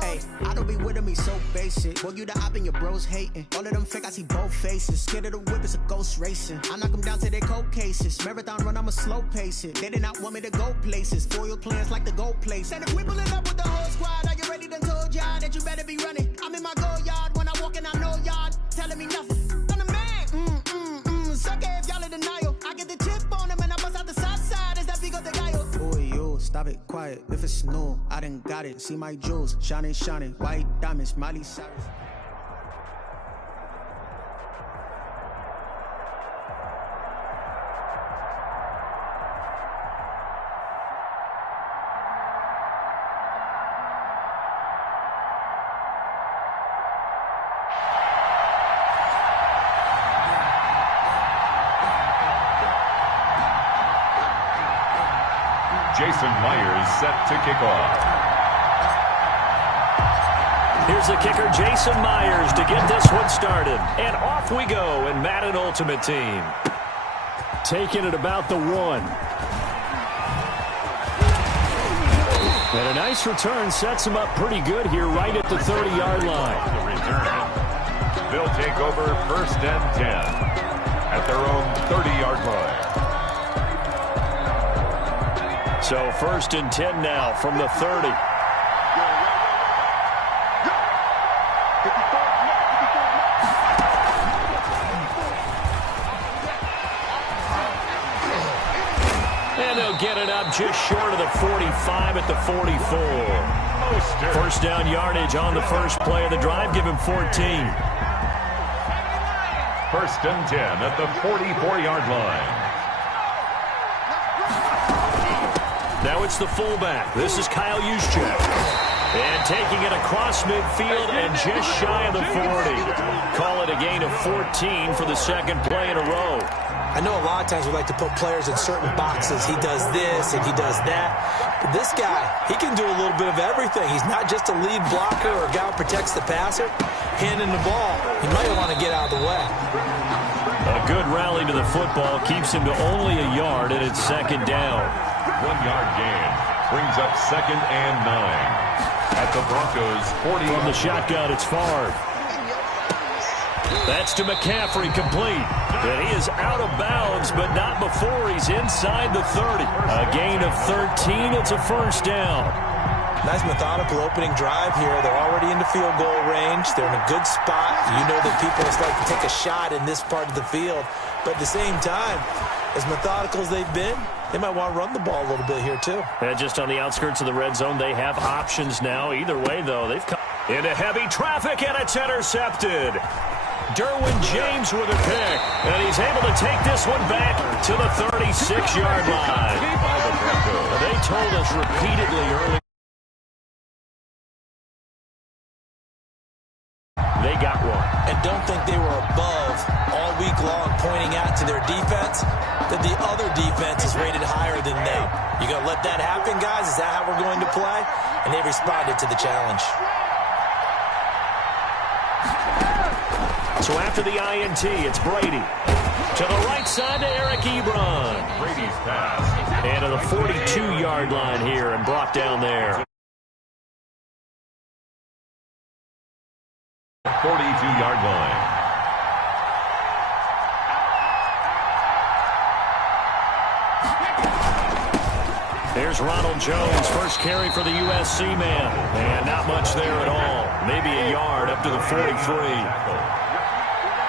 Hey, I don't be with me so basic. Boy, you the op and your bros hating. All of them fake, I see both faces. Scared of the whip, it's a ghost racing. I knock them down to their cold cases. Marathon run, I'ma slow pace it. They did not want me to go places. Foil plans like the gold place. And if we pulling up with the whole squad, are you ready? Done told y'all that you better be running. I'm in my go yard when I walk in, I know y'all telling me nothing. I'm the man. Suck it if y'all in denial. I get the chip on them and I bust out the south side. Is that Vigo de Gallo? Boy, yo, stop it, quiet. If it's snow, I done got it. See my jewels, shining, shining. White diamonds, Miley Cyrus. Jason Myers set to kick off. Here's the kicker, Jason Myers, to get this one started. And off we go in Madden Ultimate Team. Taking it about the 1. And a nice return sets him up pretty good here right at the 30-yard line. The return. They'll take over 1st and 10 at their own 30-yard line. So 1st and 10 now from the 30. And they'll get it up just short of the 45 at the 44. 1st down yardage on the first play of the drive. Give him 14. 1st and 10 at the 44-yard line. Now it's the fullback. This is Kyle Juszczyk. And taking it across midfield and just shy of the 40. Call it a gain of 14 for the second play in a row. I know a lot of times we like to put players in certain boxes. He does this and he does that. But this guy, he can do a little bit of everything. He's not just a lead blocker or a guy who protects the passer. Handing the ball, he might want to get out of the way. A good rally to the football keeps him to only a yard, and it's 2nd down. 1-yard gain brings up 2nd and 9 at the Broncos' 40. From the shotgun, it's Favre. That's to McCaffrey, complete. And he is out of bounds, but not before he's inside the 30. A gain of 13. It's a 1st down. Nice methodical opening drive here. They're already into field goal range. They're in a good spot. You know that people just like to take a shot in this part of the field. But at the same time, as methodical as they've been, they might want to run the ball a little bit here too. And just on the outskirts of the red zone, they have options now. Either way, though, they've come into heavy traffic, and it's intercepted. Derwin James with a pick, and he's able to take this one back to the 36-yard line. They told us repeatedly early. They got one. And don't think they were above all week long pointing out to their defense that the other defense is rated higher than them. You going to let that happen, guys? Is that how we're going to play? And they responded to the challenge. So after the INT, it's Brady. To the right side to Eric Ebron. Brady's pass. And to the 42-yard line here and brought down there. 42-yard line. There's Ronald Jones, first carry for the USC man. And not much there at all. Maybe a yard up to the 43.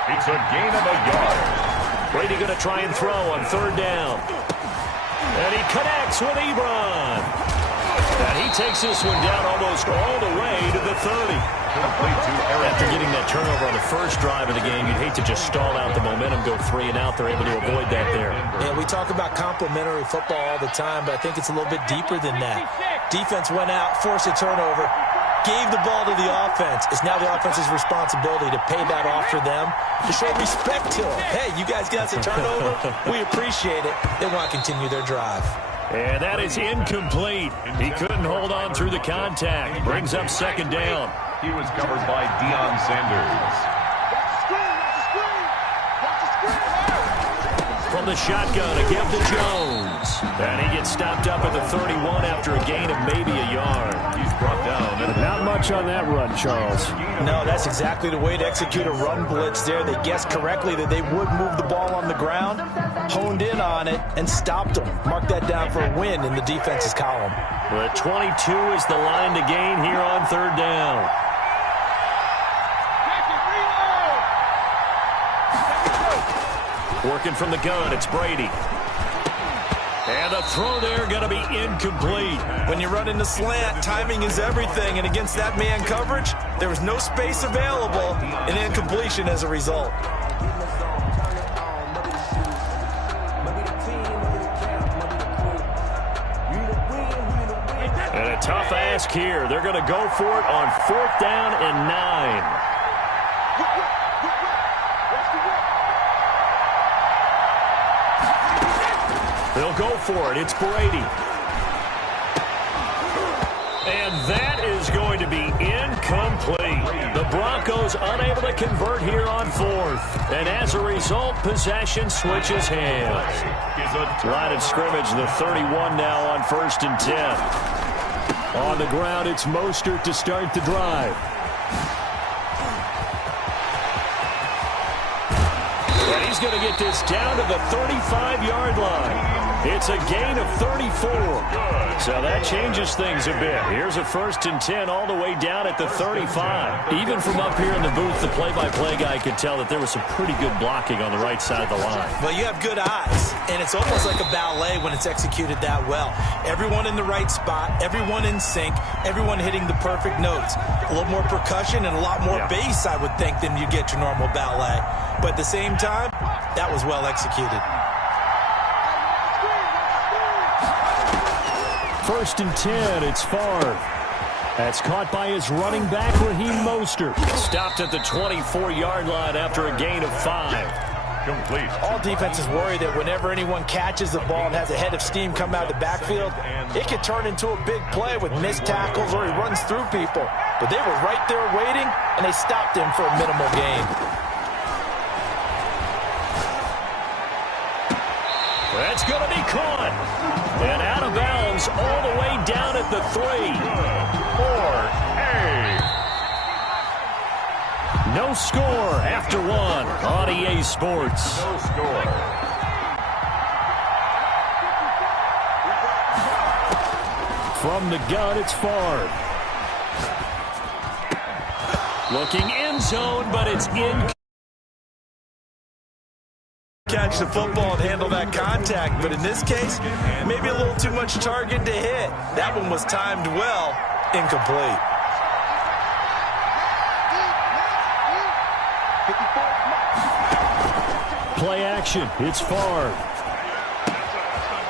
It's a gain of a yard. Brady going to try and throw on 3rd down. And he connects with Ebron. And he takes this one down almost all the way to the 30. After getting that turnover on the first drive of the game, you'd hate to just stall out the momentum, go 3 and out. They're able to avoid that there. Yeah, we talk about complementary football all the time, but I think it's a little bit deeper than that. Defense went out, forced a turnover, gave the ball to the offense. It's now the offense's responsibility to pay that off for them, to show respect to them. Hey, you guys got the turnover. We appreciate it. They want to continue their drive. And that is incomplete. He couldn't hold on through the contact. Brings up 2nd down. He was covered by Deion Sanders. From the shotgun, a give to Jones. And he gets stopped up at the 31 after a gain of maybe a yard. brought down. Not much on that run, Charles. No, that's exactly the way to execute a run blitz there. They guessed correctly that they would move the ball on the ground, honed in on it, and stopped them. Mark that down for a win in the defense's column. The 22 is the line to gain here on third down. Working from the gun, it's Brady. And the throw there going to be incomplete. When you run into slant, timing is everything, and against that man coverage, there was no space available, and incompletion as a result. And a tough ask here. They're going to go for it on 4th down and 9. They'll go for it. It's Brady. And that is going to be incomplete. The Broncos unable to convert here on 4th. And as a result, possession switches hands. Line of scrimmage, the 31 now on 1st and 10. On the ground, it's Mostert to start the drive. And he's going to get this down to the 35-yard line. It's a gain of 34. So that changes things a bit. Here's a 1st and 10 all the way down at the 35. Even from up here in the booth, the play-by-play guy could tell that there was some pretty good blocking on the right side of the line. Well, you have good eyes, and it's almost like a ballet when it's executed that well. Everyone in the right spot, everyone in sync, everyone hitting the perfect notes. A little more percussion and a lot more bass, I would think, than you get your normal ballet. But at the same time, that was well executed. 1st and 10, it's Favre. That's caught by his running back, Raheem Mostert. Stopped at the 24-yard line after a gain of 5. Complete. All defenses worry that whenever anyone catches the ball and has a head of steam come out of the backfield, it could turn into a big play with missed tackles or he runs through people. But they were right there waiting, and they stopped him for a minimal gain. That's going to be caught. And out of bounds all the way down at the 3. 4-8. No score after 1 on EA Sports. No score. From the gun, it's Favre. Looking end zone, but it's in. Catch the football and handle that contact, but in this case, maybe a little too much target to hit. That one was timed well, incomplete. Play action, it's Favre.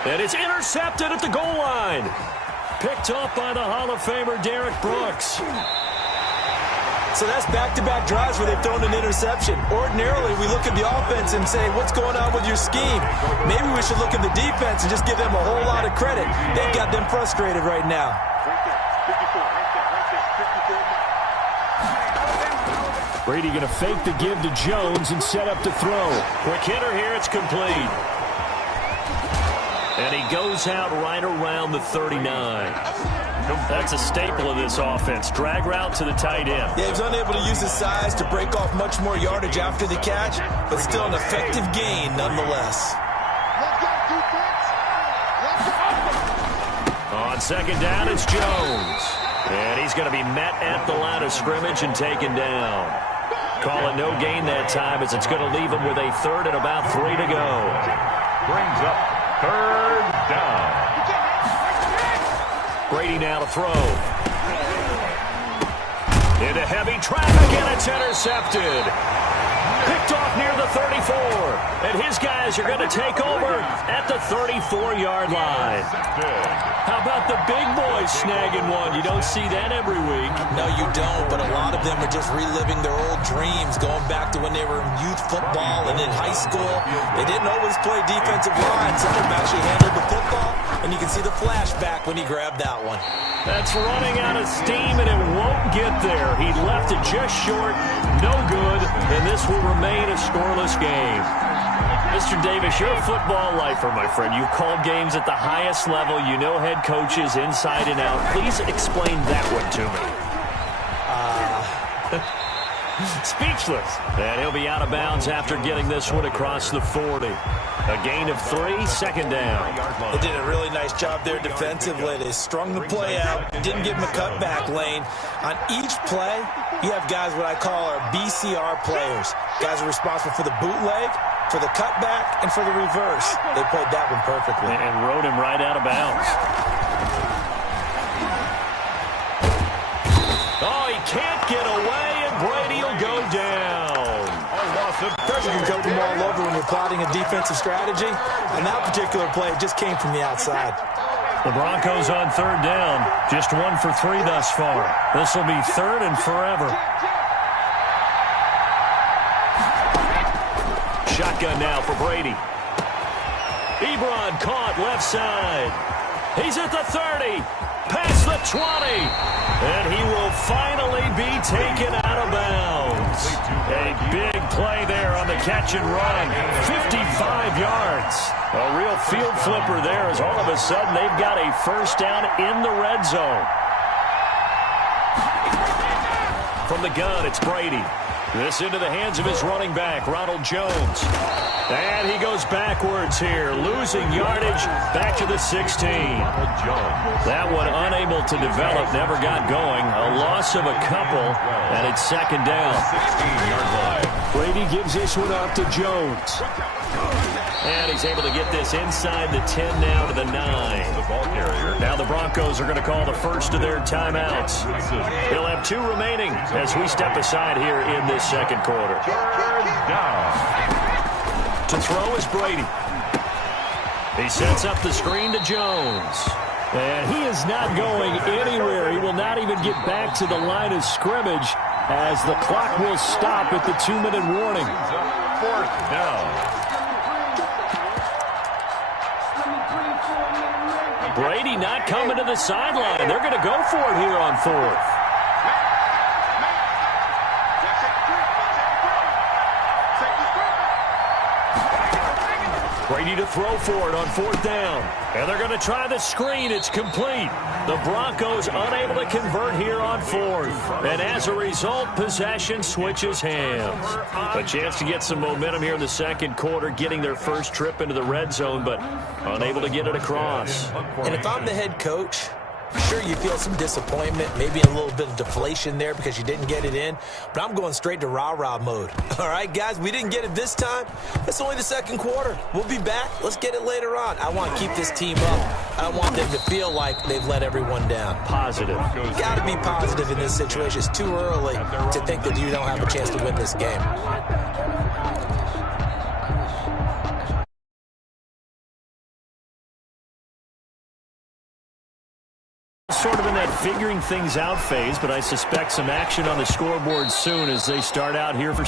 And it's intercepted at the goal line. Picked up by the Hall of Famer Derek Brooks. So that's back-to-back drives where they've thrown an interception. Ordinarily, we look at the offense and say, what's going on with your scheme? Maybe we should look at the defense and just give them a whole lot of credit. They've got them frustrated right now. Brady going to fake the give to Jones and set up to throw. Quick hitter here, it's complete. And he goes out right around the 39. That's a staple of this offense. Drag route to the tight end. Yeah, he was unable to use his size to break off much more yardage after the catch, but still an effective gain nonetheless. On 2nd down, it's Jones. And he's going to be met at the line of scrimmage and taken down. Call it no gain that time as it's going to leave him with a 3rd and about 3 to go. Brings up 3rd down. Brady now to throw. Into heavy traffic, and it's intercepted. Picked off near the 34. And his guys are going to take over at the 34-yard line. How about the big boys snagging one? You don't see that every week. No, you don't, but a lot of them are just reliving their old dreams, going back to when they were in youth football and in high school. They didn't always play defensive line. Some of them actually handled the football, and you can see the flashback when he grabbed that one. That's running out of steam, and it won't get there. He left it just short, no good, and this will remain a scoreless game. Mr. Davis, you're a football lifer, my friend. You've called games at the highest level. You know head coaches inside and out. Please explain that one to me. Speechless. And he'll be out of bounds after getting this one across the 40. A gain of 3, second down. They did a really nice job there defensively. They strung the play out, didn't give him a cutback lane. On each play, you have guys what I call our BCR players. Guys are responsible for the bootleg, for the cutback, and for the reverse. They played that one perfectly. And rode him right out of bounds. Oh, he can't get away, and Brady will go down. Pressure can come from all over when you're plotting a defensive strategy. On that particular play, it just came from the outside. The Broncos on third down. Just 1 for 3 thus far. This will be third and forever. Shotgun now for Brady. Ebron caught left side. He's at the 30. Past the 20. And he will finally be taken out of bounds. A big play there on the catch and run. 55 yards. A real field flipper there as all of a sudden they've got a first down in the red zone. From the gun, it's Brady. This into the hands of his running back, Ronald Jones. And he goes backwards here, losing yardage back to the 16. That one unable to develop, never got going. A loss of a couple, and it's second down. 16-yard line. Brady gives this one off to Jones. And he's able to get this inside the 10 now to the 9. Now the Broncos are going to call the first of their timeouts. They'll have 2 remaining as we step aside here in this second quarter. To throw is Brady. He sets up the screen to Jones. And he is not going anywhere. He will not even get back to the line of scrimmage as the clock will stop at the 2-minute warning. Fourth down. Brady not coming to the sideline. They're going to go for it here on 4th. Brady to throw for it on 4th down. And they're going to try the screen. It's complete. The Broncos unable to convert here on 4th. And as a result, possession switches hands. A chance to get some momentum here in the second quarter, getting their first trip into the red zone, but unable to get it across. And if I'm the head coach, sure, you feel some disappointment, maybe a little bit of deflation there because you didn't get it in, but I'm going straight to rah-rah mode. All right, guys, we didn't get it this time. It's only the second quarter. We'll be back. Let's get it later on. I want to keep this team up. I don't want them to feel like they've let everyone down. Positive. Got to be positive in this situation. It's too early to think that you don't have a chance to win this game. Sort of in that figuring things out phase, but I suspect some action on the scoreboard soon as they start out here for